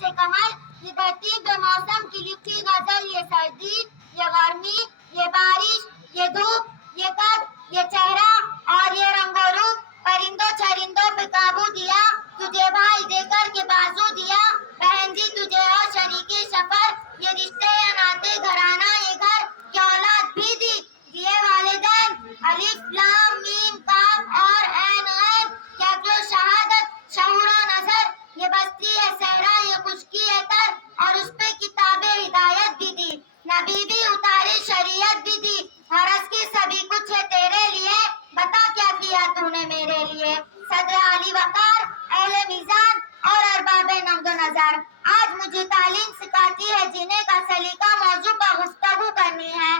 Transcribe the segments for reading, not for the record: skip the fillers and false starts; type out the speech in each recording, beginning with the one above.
سے کمل، یہ ترتیب موسم کی لکھی غزل، یہ سردی، یہ گرمی، یہ بارش، یہ دھوپ، یہ قد، یہ چہرہ اور یہ رنگ و روپ، پرندوں چرندوں پہ قابو دیا، تجھے بھائی دے کر کے بازو دیا، بہن دی تجھے اور شریکی سفر، یہ رشتے یا ناطے گھرانہ یہ گھر، یہ اولاد بھی دی دیے والدین، الف لام میم کاف اور عین غین، کیا کیوں شہادت شعور و نظر، یہ بستی ہے صحرا یہ خشکی ہے تر، اور اس پہ کتاب ہدایت بھی دی، نبی بھی اتارے شریعت بھی دی، ہر اس کی سبھی کچھ ہے تیرے لیے، بتا کیا کیا تو نے میرے لیے، صدر علی وقار، اہل میزان اور ارباب نقد و نظر، آج مجھے تعلیم سکھاتی ہے جینے کا سلیقہ، موضوع پر گفتگو کرنی ہے۔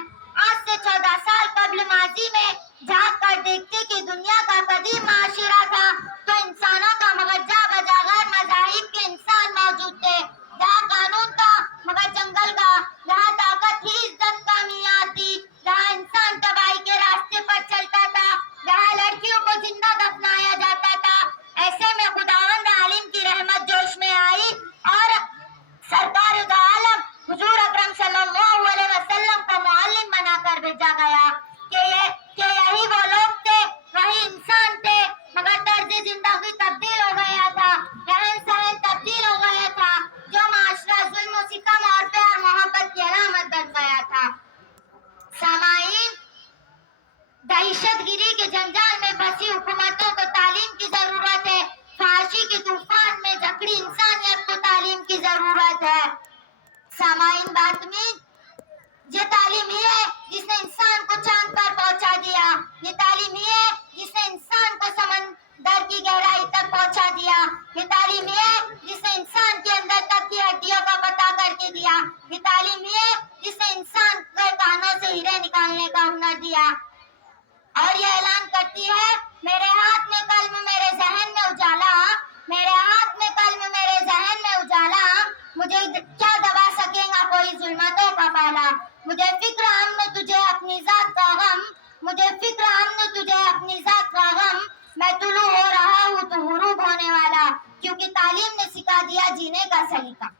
آج سے 14 سال قبل ماضی میں جھانک کر دیکھتے کہ دنیا کا قدیم معاشرہ تھا تو انسانوں کا مگر جا بجا غیر مذاہب کے انسان موجود تھے، جہاں قانون تھا مگر جنگل کا، جہاں طاقت ہی عزت کا معیار تھی، جہاں انسان تباہی کے راستے پر چلتا تھا، جہاں لڑکیوں کو زندہ دفنایا جاتا تھا، ایسے میں خداوند عالم کی رحمت جوش میں آئی اور سرکار دو عالم حضور اکرم صلی اللہ علیہ وسلم کا معلم بنا کر بھیجا گیا کہ یہی وہ لوگ تھے، وہی انسان تھے، مگر طرز زندگی تبدیل ہو گیا تھا، رہن سہن تبدیل ہو گیا تھا، جو معاشرہ ظلم و ستم اور پیار محبت کی علامت بن گیا تھا۔ سامعین، دہشت گری کے جنجال میں پھنسی حکومتوں کو تعلیم کی ضرورت ہے، فحاشی کے طوفان میں جکڑی انسانیت کو تعلیم کی ضرورت ہے۔ سامعین باتمین، یہ تعلیم ہی ہے جس نے انسان کو چاند پر پہنچا دیا، یہ تعلیم ہی ہے جس نے انسان کو سمندر کی گہرائی تک پہنچا دیا، یہ تعلیم ہی ہے جس نے انسان کے اندر تک کی ہڈیوں کا پتہ کر کے دیا، یہ تعلیم ہی ہے جس نے انسان کے کانوں سے ہیرے نکالنے کا ہنر دیا، اور یہ اعلان کرتی ہے میرے ہاتھ میں قلم میرے ذہن میں اجالا، میرے ہاتھ میں قلم میرے ذہن میں اجالا، مجھے کیا دبا سکے گا کوئی ظلمتوں کا پالا، مجھے فکر امن تجھے اپنی ذات کا غم، مجھے فکر امن تجھے اپنی ذات کا غم، میں طلوع ہو رہا ہوں تو غروب ہونے والا، کیونکہ تعلیم نے سکھا دیا جینے کا سلیقہ۔